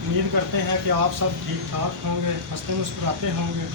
उम्मीद करते हैं कि आप सब ठीक ठाक होंगे, हंसते मुस्कुराते होंगे।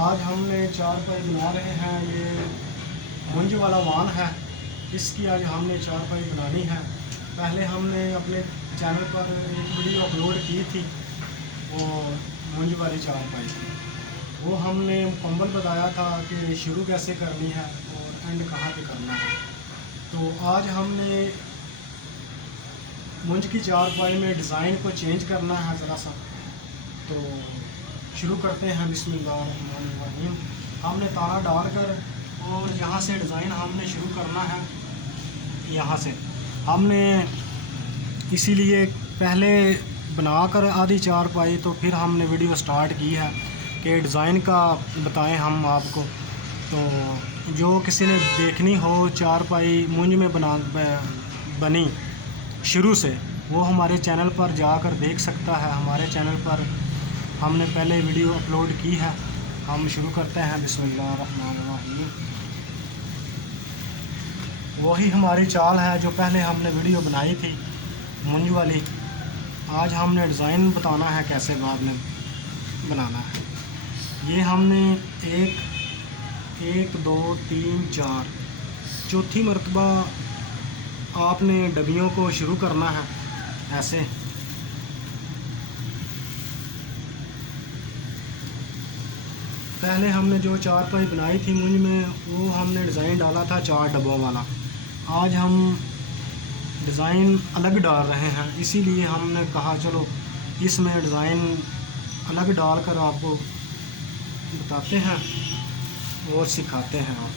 आज हमने चारपाई बना रहे हैं। ये मुंज वाला वान है, इसकी आज हमने चारपाई बनानी है। पहले हमने अपने चैनल पर एक वीडियो अपलोड की थी, वो मुंज वाली चारपाई की। वो हमने मुकम्मल बताया था कि शुरू कैसे करनी है और एंड कहाँ पे करना है। तो आज हमने मुंज की चारपाई में डिज़ाइन को चेंज करना है ज़रा सा। तो शुरू करते हैं। बिस्मिल्लाहिर्रहमानिर्रहीम। हमने ताला डालकर और यहाँ से डिज़ाइन हमने शुरू करना है। यहाँ से हमने इसीलिए पहले बनाकर आधी चारपाई, तो फिर हमने वीडियो स्टार्ट की है कि डिज़ाइन का बताएं हम आपको। तो जो किसी ने देखनी हो चारपाई मुंज में बनी शुरू से, वो हमारे चैनल पर जाकर देख सकता है। हमारे चैनल पर हमने पहले वीडियो अपलोड की है। हम शुरू करते हैं। बिस्मिल्लाहिर्रहमानिर्रहीम। वही हमारी चाल है जो पहले हमने वीडियो बनाई थी मुंज वाली। आज हमने डिज़ाइन बताना है कैसे बाद में बनाना है। ये हमने एक दो तीन चार चौथी मरतबा आपने डबियों को शुरू करना है ऐसे। पहले हमने जो चारपाई बनाई थी मुंज में, वो हमने डिज़ाइन डाला था 4 डब्बों वाला। आज हम डिज़ाइन अलग डाल रहे हैं, इसीलिए हमने कहा चलो इसमें डिज़ाइन अलग डालकर आपको बताते हैं और सिखाते हैं आप।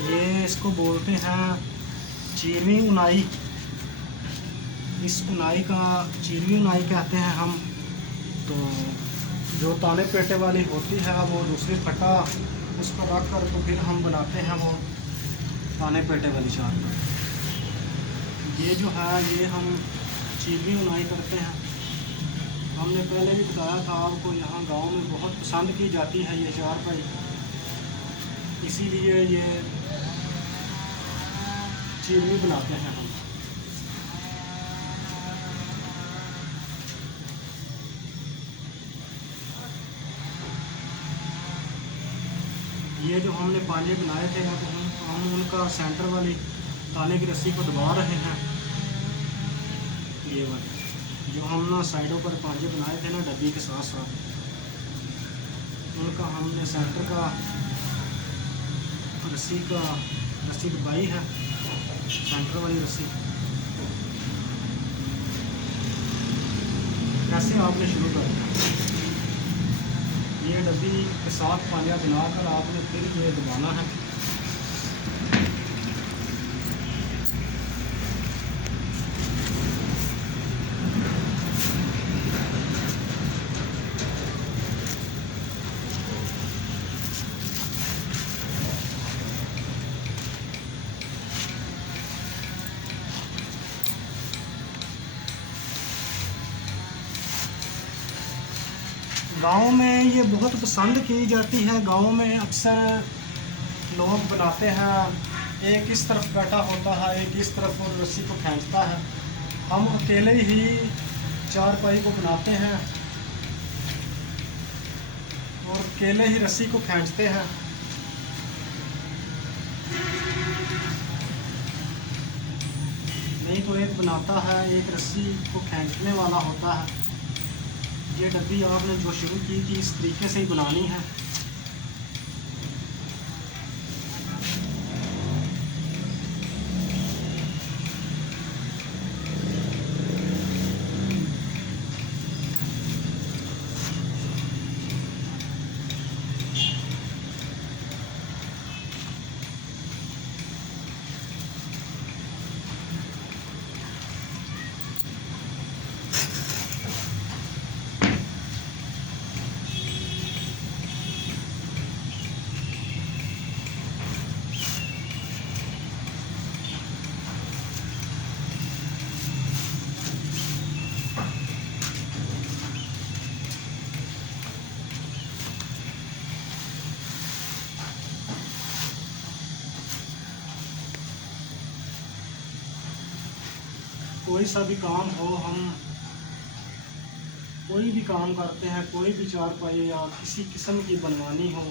ये इसको बोलते हैं चीरवी उनाई। इस उनाई का चीरवी उनाई कहते हैं हम। तो जो ताने पेटे वाली होती है वो दूसरी फटा उस पर रख कर तो फिर हम बनाते हैं वो ताने पेटे वाली चारपाई। ये जो है ये हम चीरवी उनाई करते हैं। हमने पहले भी बताया था आपको, यहाँ गांव में बहुत पसंद की जाती है ये चारपाई, इसीलिए ये चीरवी बनाते हैं हम। ये जो हमने पाले बनाए थे हम उनका सेंटर वाली ताले की रस्सी को दबा रहे हैं। ये वाले जो हम ना साइडों पर पांजे बनाए थे ना डब्बी के साथ साथ, उनका हमने सेंटर का रस्सी दबाई है, सेंटर वाली रस्सी। कैसे आपने शुरू करना है, ये डब्बी के साथ पालिया बनाकर आपने फिर ये दबाना है। गांव में ये बहुत पसंद की जाती है। गांव में अक्सर लोग बनाते हैं, एक इस तरफ बैठा होता है, एक इस तरफ और रस्सी को खींचता है। हम अकेले ही चारपाई को बनाते हैं और अकेले ही रस्सी को खींचते हैं। नहीं तो एक बनाता है, एक रस्सी को खींचने वाला होता है। ये डब्बी आपने जो शुरू की थी इस तरीके से ही बनानी है। कोई सा भी काम हो, हम कोई भी काम करते हैं, कोई भी चारपाई या किसी किस्म की बनवानी हो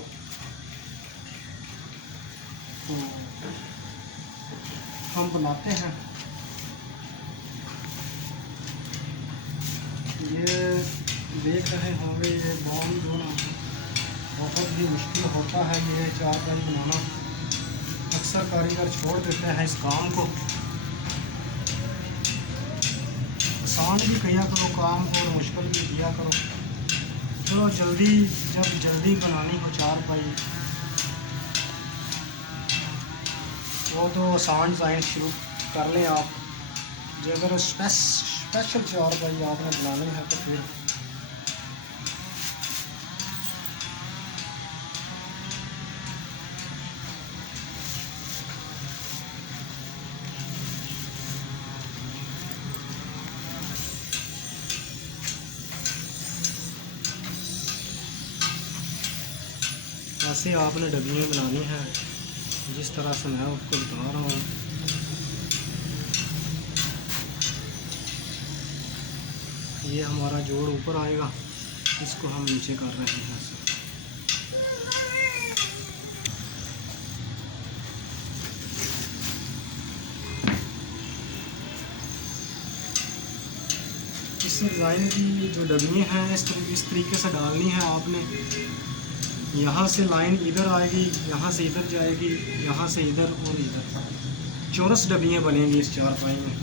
तो हम बनाते हैं। ये देख रहे होंगे, ये बॉन्ड जो ना बहुत ही मुश्किल होता है ये चारपाई बनाना। अक्सर कारीगर छोड़ देते हैं इस काम को। आसान भी किया करो काम को और मुश्किल भी किया करो। तो जल्दी, जब जल्दी बनानी हो चारपाई वो तो आसान डिज़ाइन शुरू कर लें आप। जो अगर स्पेशल चारपाई आपने बनानी है तो फिर ऐसे आपने डब्बियाँ बनानी है जिस तरह से मैं आपको बता रहा हूँ। ये हमारा जोड़ ऊपर आएगा, इसको हम नीचे कर रहे हैं ऐसे। इस डिज़ाइन की जो डब्बियाँ हैं इस तरीके से डालनी है आपने। यहाँ से लाइन इधर आएगी, यहाँ से इधर जाएगी, यहाँ से इधर और इधर। चौरस डब्बियाँ बनेंगी इस चारपाई में।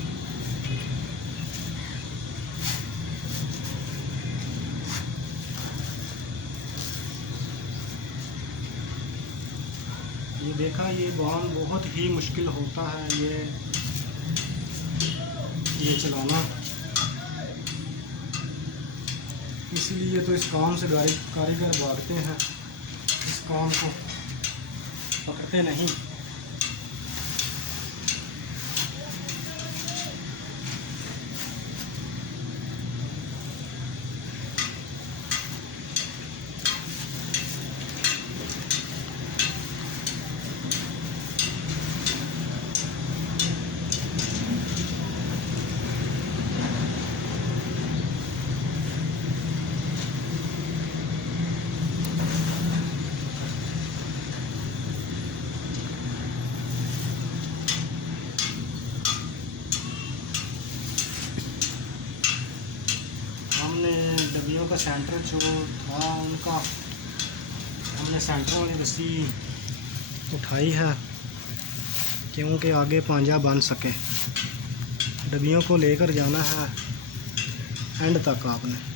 ये देखा, ये बाम बहुत ही मुश्किल होता है ये चलाना। इसीलिए तो इस काम से कारीगर भागते हैं, इस काम को पकड़ते नहीं। डब्बियों का सेंटर जो था उनका हमने सेंटर वाली रस्सी उठाई है क्योंकि आगे पांजा बन सके। डब्बियों को लेकर जाना है एंड तक आपने।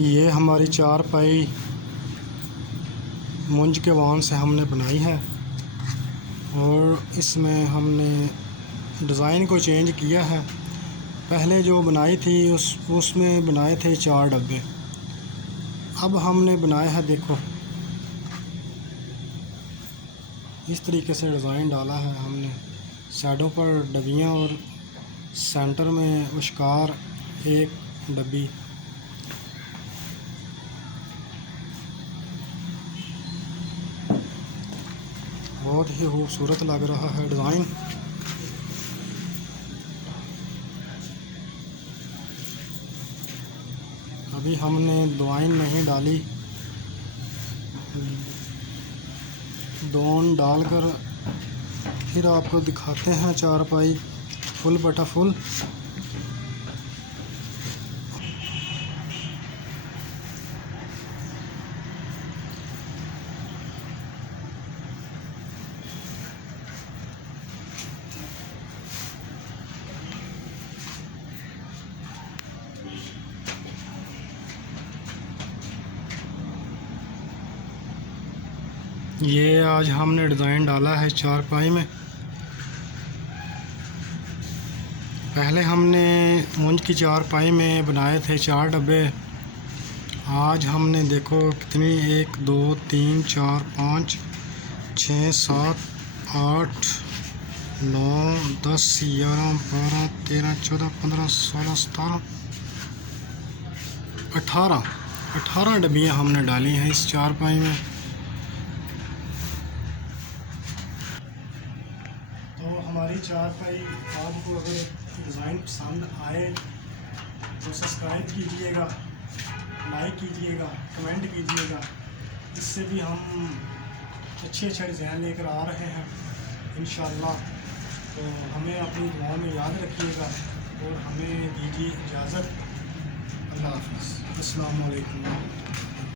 ये हमारी चारपाई मुंज के वाहन से हमने बनाई है। और इसमें हमने डिज़ाइन को चेंज किया है। पहले जो बनाई थी उसमें बनाए थे 4 डब्बे, अब हमने बनाया है, देखो इस तरीके से डिज़ाइन डाला है हमने। साइडों पर डबियाँ और सेंटर में उश्कार एक डब्बी। बहुत ही खूबसूरत लग रहा है डिज़ाइन। अभी हमने डिज़ाइन नहीं डाली, दोन डालकर फिर आपको दिखाते हैं चारपाई फुल बटा फुल। ये आज हमने डिज़ाइन डाला है चारपाई में। पहले हमने मूंज की चारपाई में बनाए थे 4 डब्बे। आज हमने देखो कितनी 1 2 3 4 5 6 7 8 9 10 11 12 13 14 15 16 17 18 डब्बियाँ हमने डाली हैं इस चारपाई में। तो हमारी चारपाई आपको अगर डिज़ाइन पसंद आए तो सब्सक्राइब कीजिएगा, लाइक कीजिएगा, कमेंट कीजिएगा। इससे भी हम अच्छे डिज़ाइन लेकर आ रहे हैं इंशाअल्लाह। तो हमें अपनी दुआ में याद रखिएगा और हमें दीजिए इजाज़त। अल्लाह हाफ़िज़। अस्सलामु अलैकुम।